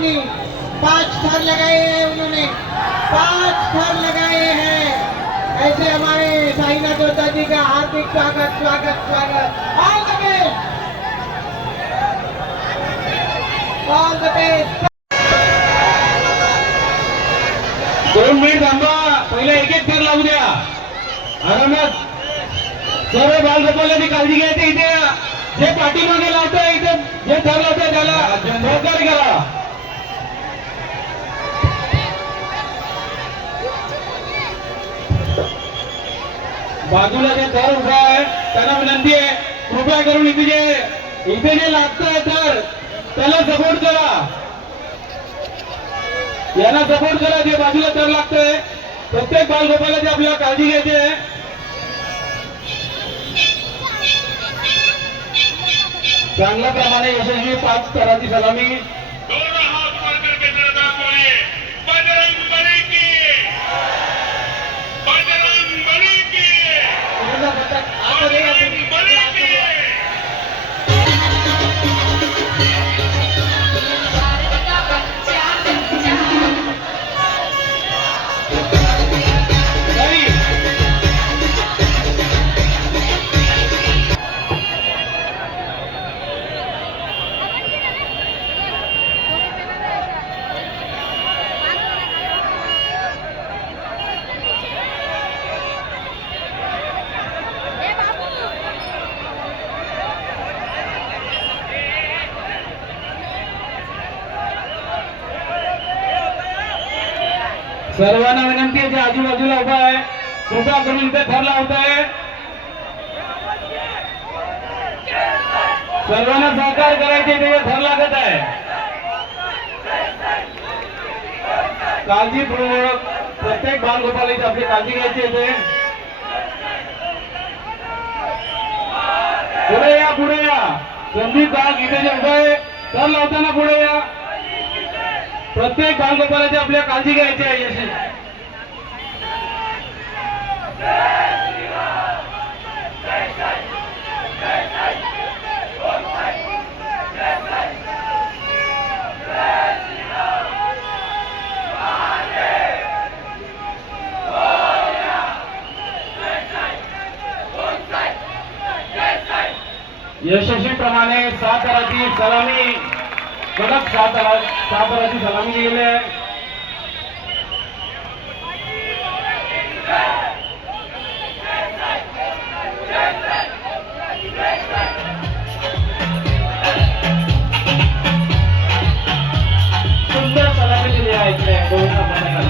बाबूजी 5 थर लगाए हैं, उन्होंने 5 थर लगाए हैं। ऐसे हमारे साईनाथ जोता जी का हार्दिक स्वागत स्वागत स्वागत। All the best, all the best. 2 minute थांबा, पहिले एक एक थर लावू द्या आरामात। सर्व बालगोपालांनी काळजी घ्यायची। इथे जे पाठीमागे लावतोय, इथे जे थर लावतोय त्याला सहकार्य करा। बाजूला जे थर उभा आहे त्यांना विनंती आहे, कृपया करून इथे जे लागतंय थर त्याला सपोर्ट करा, यांना सपोर्ट करा। जे बाजूला थर लागतंय प्रत्येक बालगोपालाची आपल्याला काळजी घ्यायची आहे। चांगल्या प्रमाणे यशस्वी 5 थराची सलामी। दोनों हाथ ऊपर करके जरा बोलिए, बजरंग बली की, बजरंग बली की, बजरंग बली की। सर्वांना विनंती आहे, जे आजूबाजूला उभा आहे कृपया करून इथे थर लावत आहे। सर्वांना सहकार्य करायचे, इथे थर लागत आहे। काळजीपूर्वक प्रत्येक बालगोपालाची आपली काळजी घ्यायची इथे। पुढे या, पुढे या। संदीप बाग इथे जे उभा आहे थर लावताना पुढे या। प्रत्येक बालगोपालाची आपल्या काळजी घ्यायची आहे। यशस्वीप्रमाणे 7 थराची सलामी, कडक 7 थराची सलामी दिलेली आहे। सुंदर सलामी दिली आहे इकडे गोविंदा पथकाला।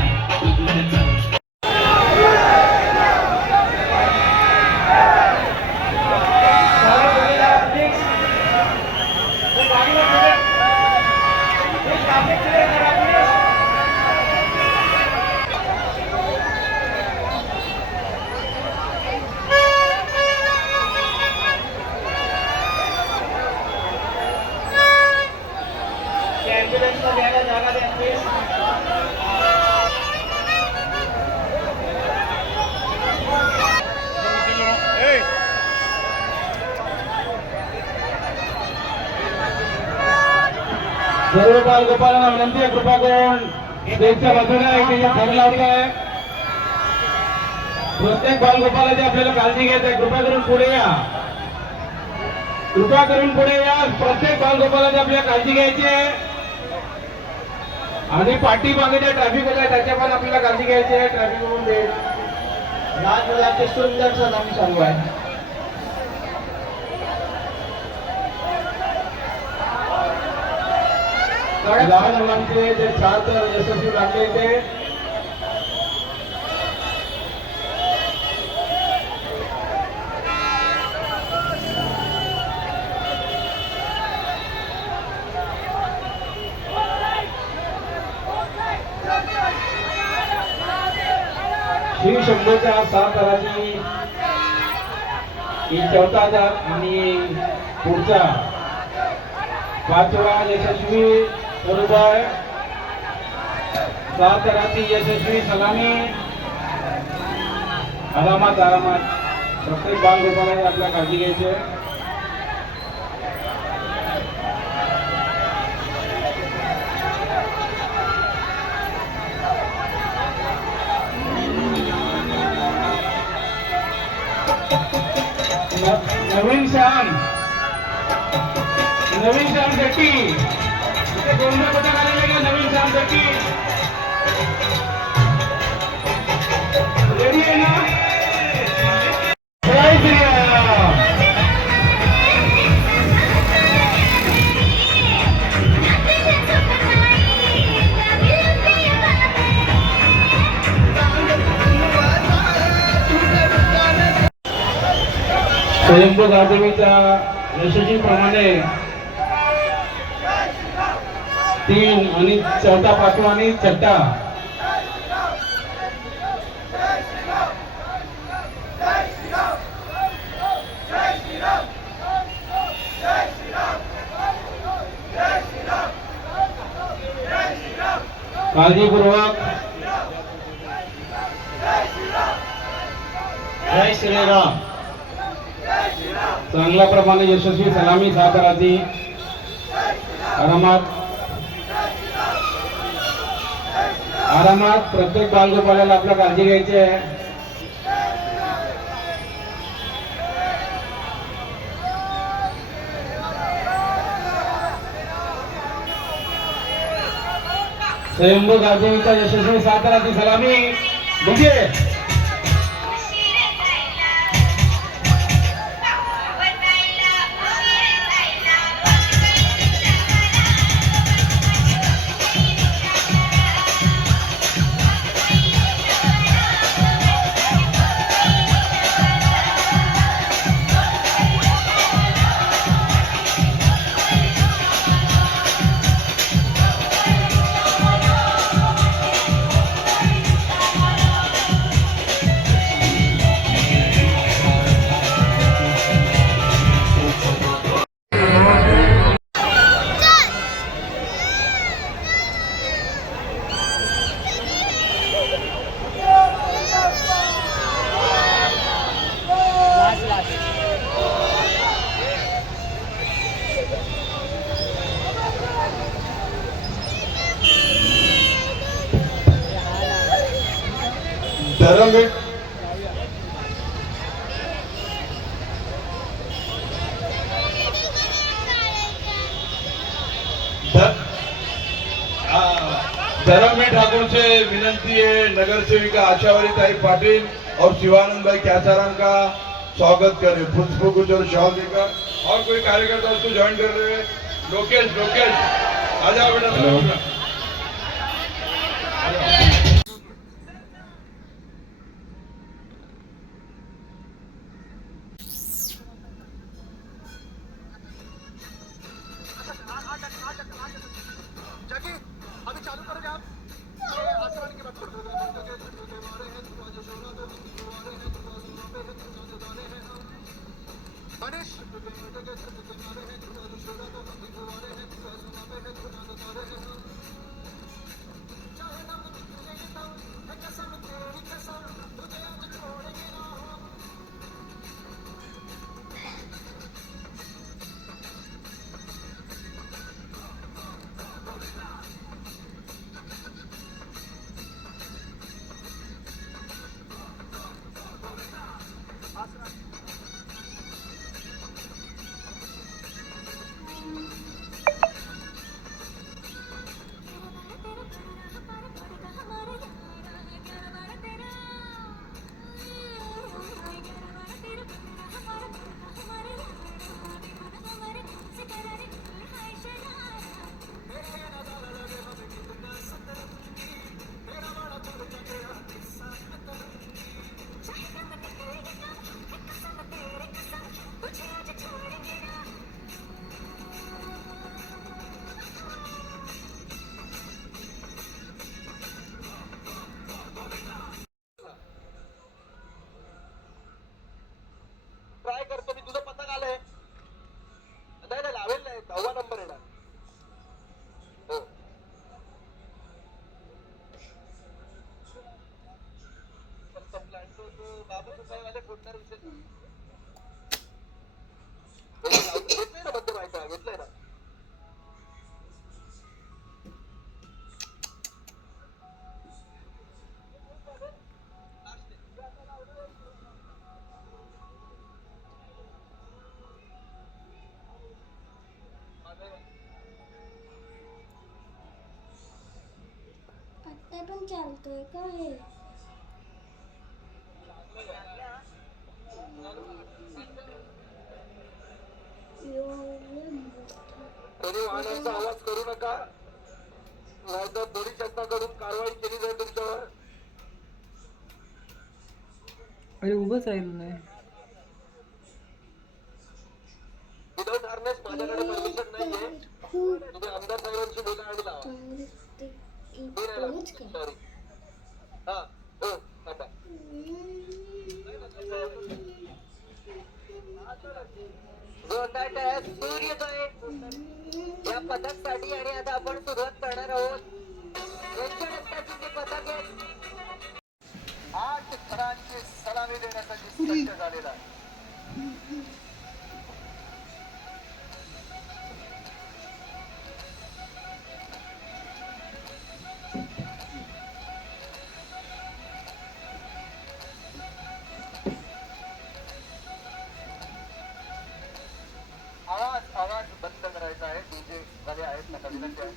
सर्व बालगोपालांना विनंती आहे, कृपा करून स्टेजच्या बाजूला इथे थर लावलं आहे। प्रत्येक बालगोपालाची आपल्याला काळजी घ्यायची आहे। कृपा करून पुढे या, कृपा करून पुढे या। प्रत्येक बालगोपालाची आपल्याला काळजी घ्यायची आहे आणि पाठीमागे जे ट्रॅफिक होत आहे त्याच्या पण आपल्याला काळजी घ्यायची आहे। ट्रॅफिक होऊन दे। लहान मुलांचे सुंदर सलामी चालू आहे। लहान मुलांचे जे 4 थर यशस्वी लागले ते श्री शंभूच्या 7 थराची ही 4था थर आणि पुढचा 5वा यशस्वी स्वरूप आहे। 7 थराची यशस्वी सलामी। आरामात आरामात प्रत्येक बालगोपालाने आपल्या काळजी घ्यायची आहे। नवीन श्याम शेट्टी इथे गोंधळ पथक आलेले का? नवीन श्याम शेट्टी रेडी आहे ना? जय श्रीराम. स्वयंभू गाजवीचा यशस्वीप्रमाणे 3 आणि चौथा, 5वा आणि 6ठा काळजीपूर्वक जय श्रीराम. चांगल्या प्रमाणे यशस्वी सलामी साताराची आरामात प्रत्येक बालगोपाळाला आपल्या काळजी घ्यायची आहे. स्वयंभू गाजवीचा यशस्वी साताराची सलामी म्हणजे धरमवीर ठाकुर से विनंती है, नगर सेविका आशावरी ताई पाटिल और शिवानंद भाई क्यासाराम का स्वागत करें पुष्प गुच्छ और शॉल देकर. और कोई कार्यकर्ता उसको ज्वाइन कर रहे हैं? लोकेश आ जाओ बेटा. चालतोय का हे? कोणी वाहनांचा आवाज करू नका, नाहीतर पोलीस शासनाकडून कारवाई केली जाईल तुमच्यावर. अरे उभंच राहिलो नाही. विदाउट हार्नेस माझ्याकडे परमिशन नाहीये. खूप तुम्ही आमदार साहेबांशी बोला आणि लावा. चांगले ते मी नाही लावत. इतकंच काय? सॉरी. हा हो थांबा. सूर्योदय या पथकसाठी आणि आता आपण सुरुवात करणार आहोत. यांच्यानंतरची जी पथक आहेत 8 थरांची सलामी देण्यासाठी सज्ज झालेला आहे. आवाज बंद करायचा आहे. डीजे वाले आहेत ना विनंती आहे.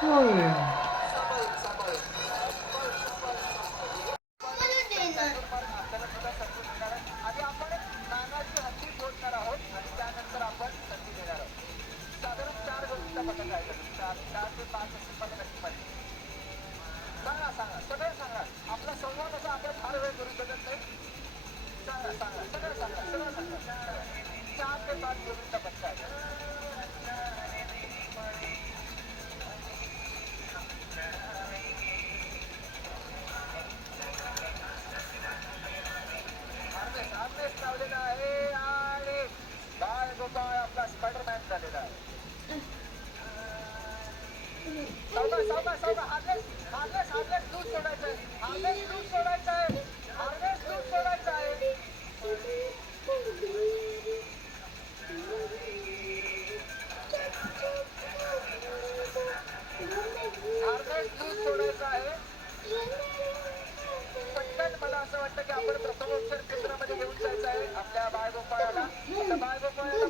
होय. आधी आपण नानाची हत्ती जोडणार आहोत आणि त्यानंतर आपण संधी देणार आहोत. साधारण 4 गोष्टीचा पथक आहे. 4 ते 5 असे पथक पाहिजे. सांगा सगळं सांगा. आपला संवाद असा आपण फार वेळ करू शकत नाही. सांगा सगळं सांगा. 4 ते 5 गोष्टीचा पथक आहे. लावलेला आहे आणि बाळ गोपाळ आपला स्पायडरमॅन झालेला आहे. सावकाश हार्नेस दूध सोडायचं आहे. हार्नेस दूध सोडायचं आहे. पटकन मला असं वाटतं की आपण प्रथमोपचार केंद्रामध्ये घेऊन जायचं आहे आपल्या बाळगोपाळाला.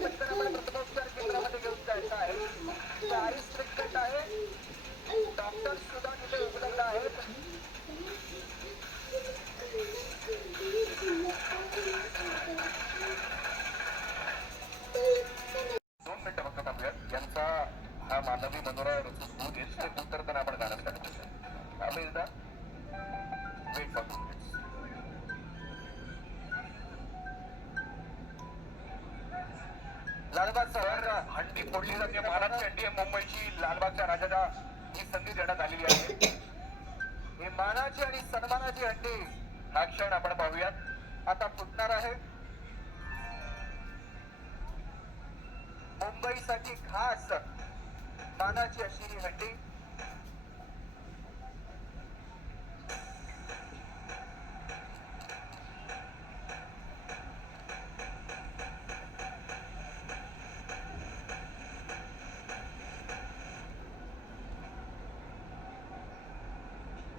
पटकन आपण प्रथमोपचार केंद्रामध्ये घेऊन जायचं आहे. आईस ट्रीटमेंट आहे. डॉक्टर सुद्धा तिथे उपलब्ध आहेत. दोन मिनिटं फक्त थांबूयात. यांचा हा मानवी मनोरा रचून दूध येईल ते उतरताना आपण गाणं काढतो. आम्ही एकदा वेट फॉर 2 मिनिट्स. लालबागचा हंडी फोडली जाते. महाराष्ट्र हंडी आहे मुंबईची. लालबागच्या राजाला ही संधी देण्यात आलेली आहे. ही मानाची आणि सन्मानाची हंडी हा क्षण आपण पाहूयात. आता फुटणार आहे. मुंबईसाठी खास मानाची अशी ही हंडी.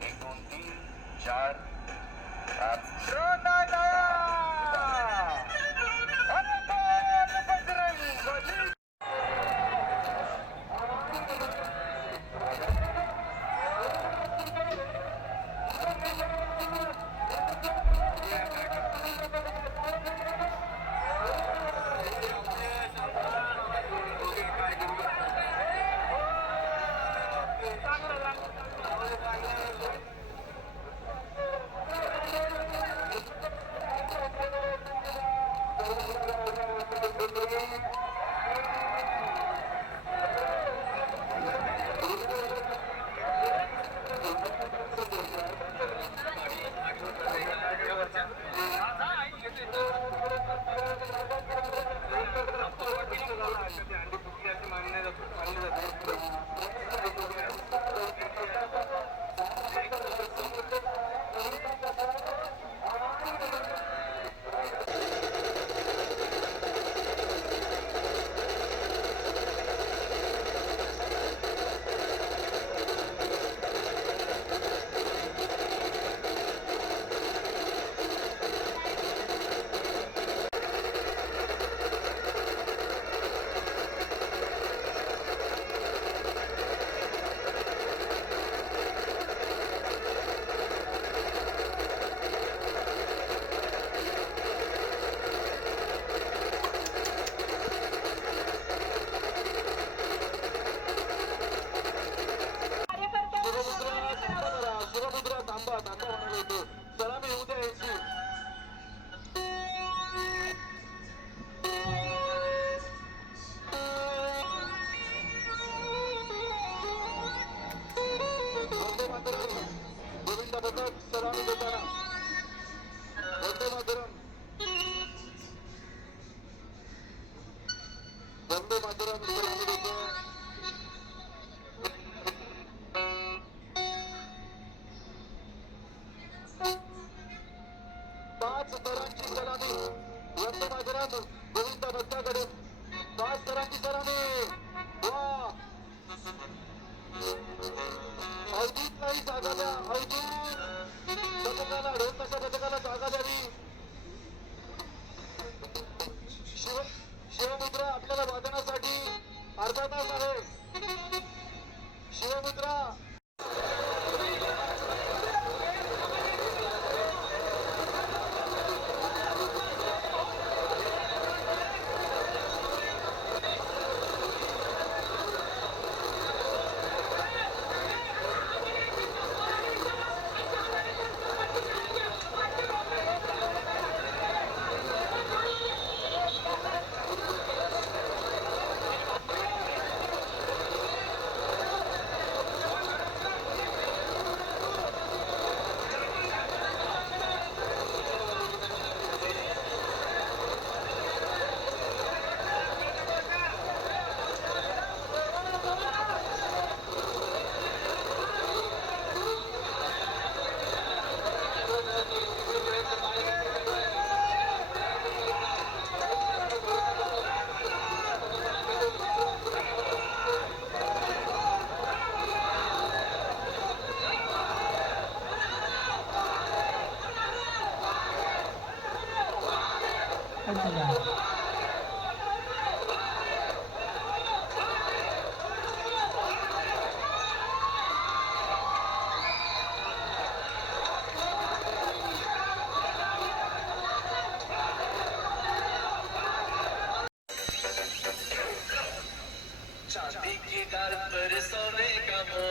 एक 2 3 4 सरांची सलामी वंदे मातरम गोविंद भट्टाकडे 5 सरांची सलामी वा अवधूतलाही जागा द्या अवधूत पथकाला ढोल ताशा पथकाला जागा द्यावी शिवमुद्रा आपल्याला वादनासाठी अर्धा तास आहे शिवमुद्रा चांदी की डाल पर सोने का मोर